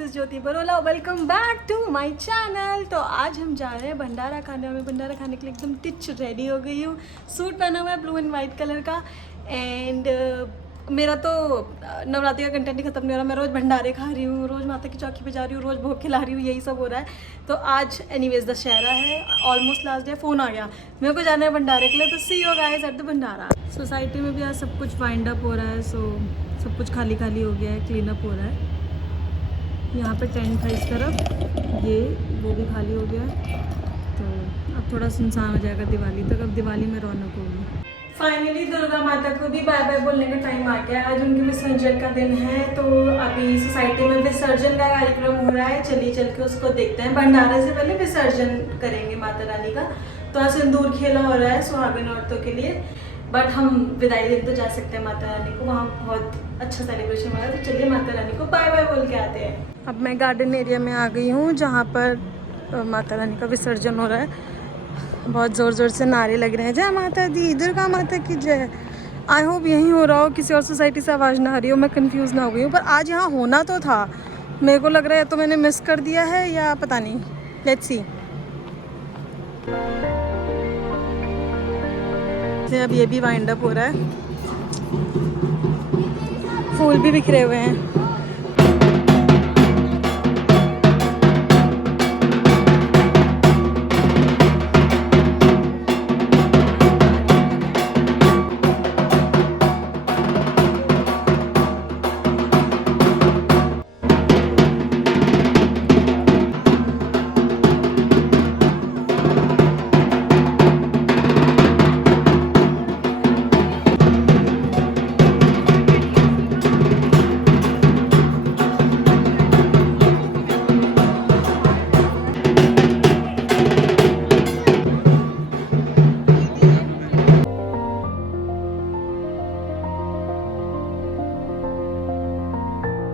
This is Jyoti Barola. Welcome back to my channel. तो आज हम जा रहे हैं भंडारा खाने। मैं भंडारा खाने के लिए एकदम टिच रेडी हो गई हूँ। सूट पहना हुआ है ब्लू एंड वाइट कलर का। एंड मेरा तो नवरात्रि का कंटेंट ही खत्म नहीं हो रहा। मैं रोज़ भंडारे खा रही हूँ, रोज़ माता की चौकी पे जा रही हूँ, रोज़ भोग खिला रही हूँ, यही सब हो रहा है। तो आज एनीवेज दशहरा है, ऑलमोस्ट लास्ट डे। फ़ोन आ गया मेरे को जाना है भंडारे के लिए। तो see you guys at the bhandara. Society में भी आज सब कुछ वाइंड अप हो रहा है। सो सब कुछ खाली खाली हो गया है, क्लीन अप हो रहा है। यहाँ पे टेंट था इस तरफ, ये वो भी खाली हो गया है। तो अब थोड़ा सुनसान हो जाएगा दिवाली तक। अब दिवाली में रौनक होगी। फाइनली दुर्गा माता को भी बाय बाय बोलने का टाइम आ गया। आज उनके विसर्जन का दिन है। तो अभी सोसाइटी में विसर्जन का कार्यक्रम हो रहा है। चलिए चल के उसको देखते हैं। भंडारे से पहले विसर्जन करेंगे माता रानी का। तो आज सिंदूर खेला हो रहा है सुहागिन औरतों के लिए। बट हम विदाई दिन तो जा सकते हैं माता रानी को, वहाँ बहुत अच्छा सेलिब्रेशन हो रहा है। तो चलिए माता रानी को बाय बाय बोल के आते हैं। अब मैं गार्डन एरिया में आ गई हूँ, जहाँ पर माता रानी का विसर्जन हो रहा है। बहुत ज़ोर ज़ोर से नारे लग रहे हैं, जय माता दी, दुर्गा माता की जय। आई होप यहीं हो रहा हो, किसी और सोसाइटी से आवाज़ ना आ रही हो, मैं कंफ्यूज ना हो गई हूँ। पर आज यहाँ होना तो था। मेरे को लग रहा है तो मैंने मिस कर दिया है या पता नहीं। Let's see. अब ये भी वाइंड अप हो रहा है। फूल भी बिखरे हुए हैं।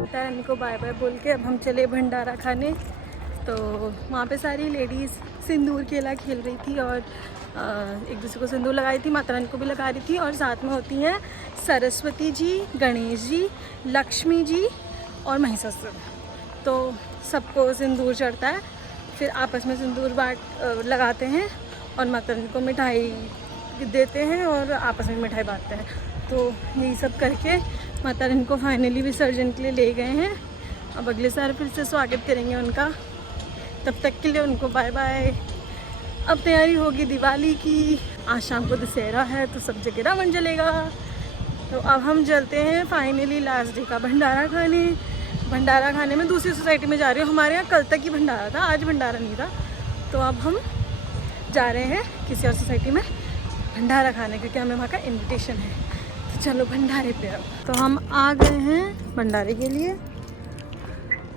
रानी को बाय बाय बोल के अब हम चले भंडारा खाने। तो वहाँ पे सारी लेडीज़ सिंदूर खेला खेल रही थी और एक दूसरे को सिंदूर लगाई थी। माता रानी को भी लगा रही थी। और साथ में होती हैं सरस्वती जी, गणेश जी, लक्ष्मी जी और महिषासुर। तो सबको सिंदूर चढ़ता है, फिर आपस में सिंदूर लगाते हैं और माता रानी को मिठाई देते हैं और आपस में मिठाई बांटते हैं। तो यही सब करके माता रानी को फाइनली विसर्जन के लिए ले गए हैं। अब अगले साल फिर से स्वागत करेंगे उनका। तब तक के लिए उनको बाय बाय। अब तैयारी होगी दिवाली की। आज शाम को दशहरा है तो सब जगह रावण जलेगा। तो अब हम चलते हैं फाइनली लास्ट डे का भंडारा खाने। भंडारा खाने में दूसरी सोसाइटी में जा रही हूँ। हमारे यहाँ कल तक ही भंडारा था, आज भंडारा नहीं था। तो अब हम जा रहे हैं किसी और सोसाइटी में भंडारा खाने, क्योंकि हमें वहाँ का इन्विटेशन है। तो चलो भंडारे पे। अब तो हम आ गए हैं भंडारे के लिए,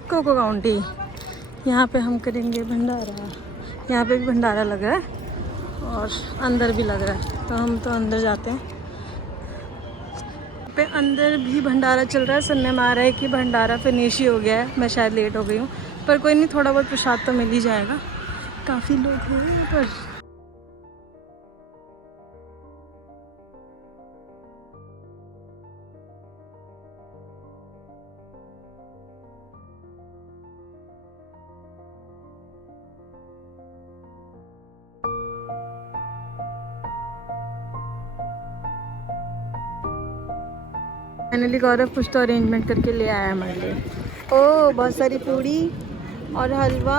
कोको काउंटी। यहाँ पे हम करेंगे भंडारा। यहाँ पे भी भंडारा लग रहा है और अंदर भी लग रहा है। तो हम तो अंदर जाते हैं। पे अंदर भी भंडारा चल रहा है। सुनने में आ रहा है कि भंडारा फिनिश ही हो गया है। मैं शायद लेट हो गई हूँ, पर कोई नहीं, थोड़ा बहुत प्रसाद तो मिल ही जाएगा। काफ़ी लोग हैं यहाँ पर। फाइनली गौरव कुछ तो अरेंजमेंट करके ले आया हमारे लिए। ओ बहुत सारी पूड़ी और हलवा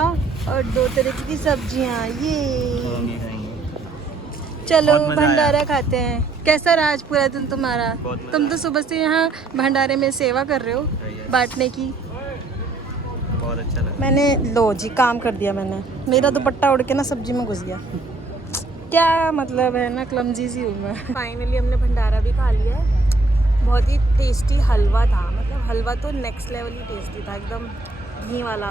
और 2 तरह की सब्जियां। ये चलो भंडारा खाते हैं। कैसा रहा आज पूरा दिन तुम्हारा? तुम तो सुबह से यहाँ भंडारे में सेवा कर रहे हो बांटने की। बहुत अच्छा लगा। मैंने लो जी काम कर दिया मैंने। मेरा दुपट्टा उड़ के ना सब्जी में घुस गया। क्या मतलब है ना, क्लमजी सी हूँ मैं। फाइनली हमने भंडारा भी खा लिया है। बहुत ही टेस्टी हलवा था। मतलब हलवा तो नेक्स्ट लेवल ही टेस्टी था, एकदम घी वाला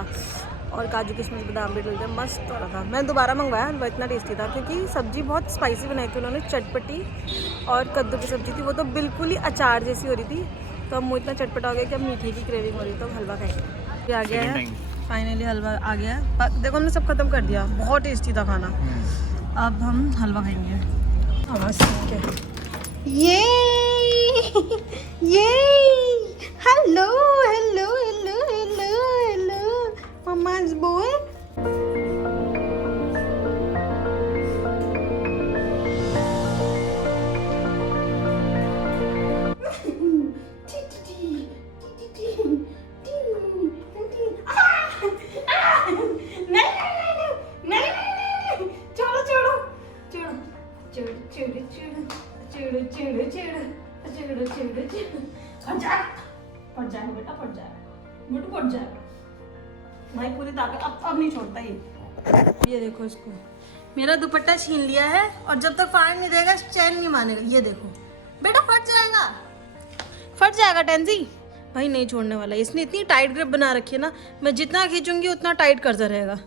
और काजू किशमिश बादाम भी डलते, मस्त हो रहा था। मैंने दोबारा मंगवाया हलवा, इतना टेस्टी था। क्योंकि सब्ज़ी बहुत स्पाइसी बनाई थी उन्होंने, चटपटी। और कद्दू की सब्ज़ी थी, वो तो बिल्कुल ही अचार जैसी हो रही थी। तो अब मुझे इतना चटपटा हो गया कि अब मीठे की क्रेविंग हो रही है। तो हलवा खाएंगे। आ गया है फाइनली, हलवा आ गया है। देखो हमने सब खत्म कर दिया। बहुत टेस्टी था खाना। अब हम हलवा खाएंगे। आवाज़ ये ये hello hello hello hello hello mamma's बोल। फट जाएगा बेटा, फट जाएगा, मोटू फट जाएगा भाई, पूरी ताकत अब नहीं छोड़ता ये देखो इसको, मेरा दुपट्टा छीन लिया है और जब तक फाड़ नहीं देगा चैन नहीं मानेगा। ये देखो बेटा, फट जाएगा, फट जाएगा टेंजी भाई, नहीं छोड़ने वाला। इसने इतनी टाइट ग्रिप बना रखी है ना, मैं जितना खींचूंगी उतना टाइट करता रहेगा।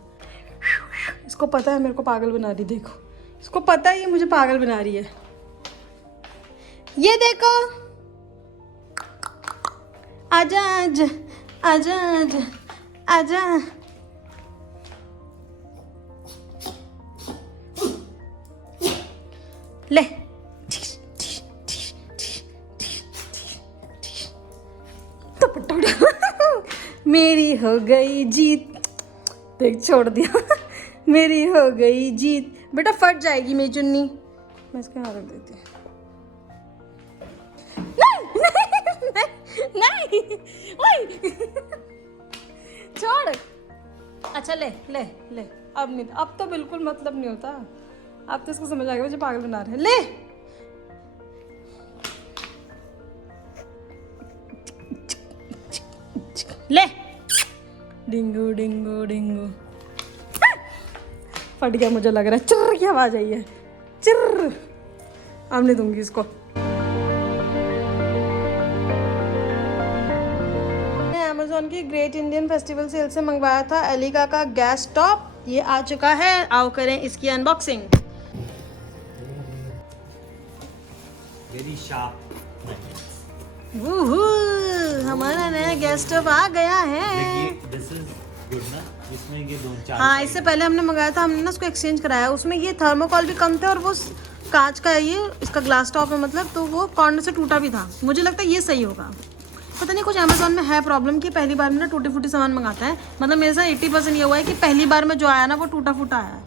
इसको पता है मेरे को पागल बना रही, देखो इसको पता है ये मुझे पागल बना रही है। ये देखो, आजा आजा आजा आजा आजा। ले मेरी हो गई जीत, देख छोड़ दिया। मेरी हो गई जीत। बेटा फट जाएगी मेरी चुन्नी, मैं इसके हाथ रख देती हूँ। नहीं ओए छोड़। अच्छा ले ले ले, अब नहीं, अब तो बिल्कुल मतलब नहीं होता, अब तो इसको समझ आ गया मुझे पागल बना रहे हैं। ले ले, डिंगू डिंगू डिंगू, फट गया मुझे लग रहा है। चिर्र की आवाज आई है, चिर्र। अब नहीं दूंगी इसको। अमेज़न की ग्रेट इंडियन फेस्टिवल सेल से मंगवाया था एलिका का गैस स्टॉप, ये आ चुका है। आओ करें इसकी अनबॉक्सिंग। Very sharp. हमारा नया गैस स्टोव आ गया है। दिस इज गुड ना, इसमें ये 2-4। हाँ, इससे पहले हमने मंगाया था, हमने ना उसको एक्सचेंज कराया, उसमें ये थर्मोकॉल भी कम थे और वो कांच का है, ये इसका ग्लास टॉप है मतलब, तो वो कॉर्नर से टूटा भी था। मुझे लगता है ये सही होगा, पता नहीं कुछ अमेज़न में है प्रॉब्लम कि पहली बार में ना टूटी फूटी सामान मंगाता है। मतलब मेरे साथ 80% ये हुआ है कि पहली बार में जो आया ना वो टूटा फूटा आया,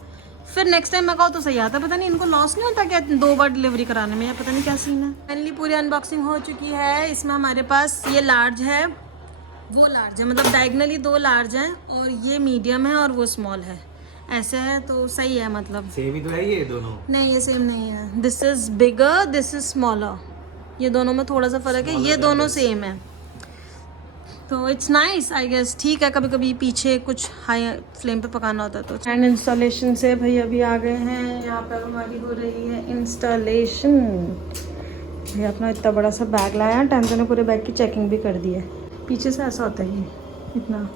फिर नेक्स्ट टाइम मंगाओ तो सही आता है। पता नहीं इनको लॉस नहीं होता क्या 2 बार डिलीवरी कराने में, या पता नहीं क्या सीन है। फाइनली पूरी अनबॉक्सिंग हो चुकी है। इसमें हमारे पास ये लार्ज है, वो लार्ज है, मतलब डायगनली 2 लार्ज हैं, और ये मीडियम है और वो स्मॉल है, ऐसे है तो सही है। मतलब सेम ही तो है ये दोनों? नहीं, ये सेम नहीं है। This is bigger, this is smaller, ये दोनों में थोड़ा सा फर्क है, ये दोनों सेम है। तो इट्स नाइस आई गेस, ठीक है। कभी कभी पीछे कुछ हाई फ्लेम पे पकाना होता है तो। एंड इंस्टॉलेशन से भाई अभी आ गए हैं, यहाँ पे हमारी हो रही है इंस्टॉलेशन। भाई अपना इतना बड़ा सा बैग लाया, टेंजो ने पूरे बैग की चेकिंग भी कर दी है। पीछे से ऐसा होता है ये इतना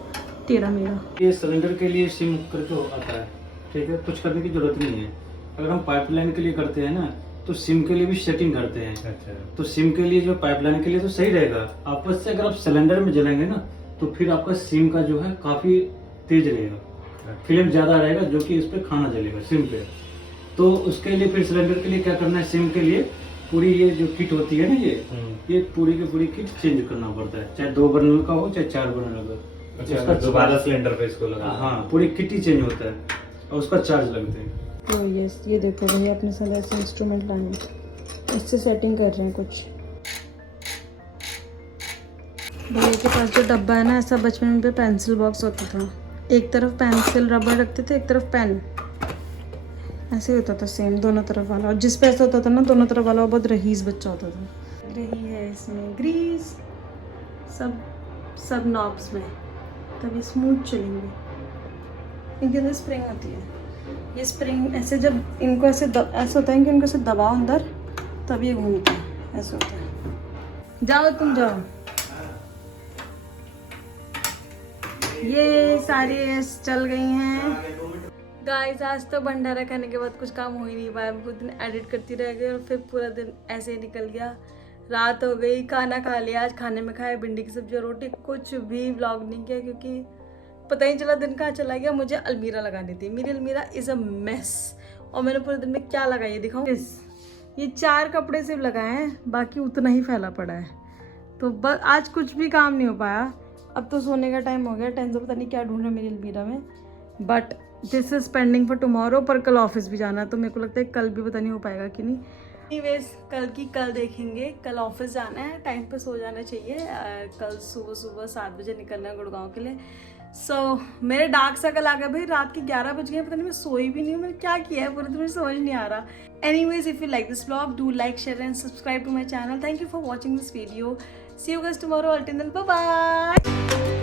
टेढ़ा मेढ़ा। ये सिलेंडर के लिए सिम करके आता है, ठीक है, कुछ करने की जरूरत नहीं है। अगर हम पाइपलाइन के लिए करते हैं ना, तो सिम के लिए भी सेटिंग करते हैं। अच्छा। तो सिम के लिए जो पाइपलाइन के लिए तो सही रहेगा। आपस से अगर आप सिलेंडर में जलाएंगे ना, तो फिर आपका सिम का जो है काफी तेज रहेगा, फिल्म ज्यादा रहेगा, जो कि इस पे खाना जलेगा सिम पे। तो उसके लिए फिर सिलेंडर के लिए क्या करना है, सिम के लिए पूरी ये जो किट होती है ना, ये पूरी की पूरी किट चेंज करना पड़ता है, चाहे 2 बर्नर का हो चाहे 4 बर्नर का। अच्छा, दोबारा सिलेंडर पे इसको लगा? हाँ, पूरी किट ही चेंज होता है और उसका चार्ज लगते हैं। तो ये देखो भाई, अपने सारे ऐसे इंस्ट्रूमेंट लाए, इससे सेटिंग कर रहे हैं कुछ। भैया के पास जो डब्बा है ना, ऐसा बचपन में पे पेंसिल बॉक्स होता था, एक तरफ पेंसिल रबर रखते थे, एक तरफ पेन, ऐसे ही होता था सेम दोनों तरफ वाला। और जिस पे ऐसा होता था ना दोनों तरफ वाला, वो बहुत रहीस बच्चा होता था। रही है इसमें ग्रीस, सब नॉब्स में, तभी स्मूथ चलेंगे। इनके अंदर स्प्रिंग होती है, ये स्प्रिंग ऐसे जब इनको ऐसे ऐसा होता है कि इनको ऐसे दबाओ अंदर, तब ये घूमता है, ऐसा होता है। जाओ तुम जाओ। ये सारी चल गई हैं गाइस। आज तो भंडारा खाने के बाद कुछ काम हो ही नहीं पाया, पूरे दिन एडिट करती रह गई और फिर पूरा दिन ऐसे ही निकल गया। रात हो गई, खाना खा लिया, आज खाने में खाया भिंडी की सब्जी और रोटी, कुछ भी व्लॉग नहीं किया क्योंकि पता ही चला दिन कहाँ चला गया। मुझे अलमीरा लगानी थी, मेरी अलमीरा इज़ अ मेस, और मैंने पूरे दिन में क्या लगाया ये दिखाऊँ। ये 4 कपड़े सिर्फ लगाए हैं, बाकी उतना ही फैला पड़ा है। तो बस आज कुछ भी काम नहीं हो पाया अब तो सोने का टाइम हो गया, टेंसो पता नहीं क्या ढूंढ रहा है मेरी अलमीरा में, but this is pending for tomorrow. पर कल ऑफिस भी जाना है तो मेरे को लगता है कल भी पता नहीं हो पाएगा कि नहीं। एनीवेज कल की कल देखेंगे, कल ऑफिस जाना है, टाइम पे सो जाना चाहिए। कल सुबह सुबह 7 बजे निकलना है गुड़गांव के लिए। सो मेरे डार्क सर्कल आ गए भाई, रात के 11 बज गए, पता नहीं मैं सोई भी नहीं हूँ, मैंने क्या किया है पूरे दिन, मुझे समझ नहीं आ रहा। Anyways if you like this vlog, do like, share and subscribe to my channel. Thank you for watching this video. See you guys tomorrow, until then, bye bye।